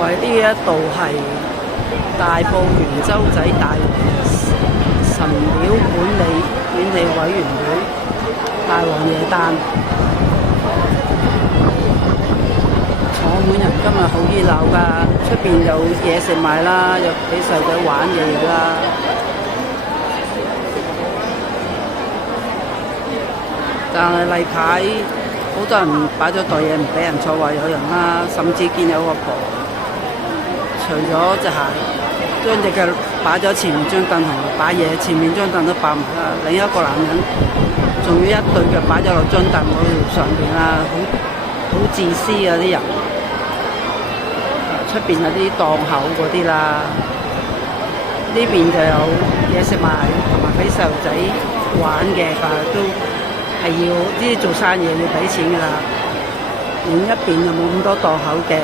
位呢一度係大埔圓洲仔大神廟管理委員會大王爺誕，坐滿人，今日好熱鬧㗎，出邊有嘢食賣啦，有俾細仔玩嘅嘢啦。但係例牌好多人擺咗袋嘢唔俾人坐，話有人啦，甚至見有個婆除咗隻鞋，將隻腳擺咗前面張凳同擺嘢，前面張凳都擺埋啦。另一個男人仲要一對腳擺咗落張凳嗰度上邊啦，好自私啊啲人。出邊有啲檔口嗰啲啦，呢邊就有嘢食賣同埋俾細路仔玩嘅，但係都係要呢啲做生意要俾錢㗎啦。另一邊就冇咁多檔口嘅。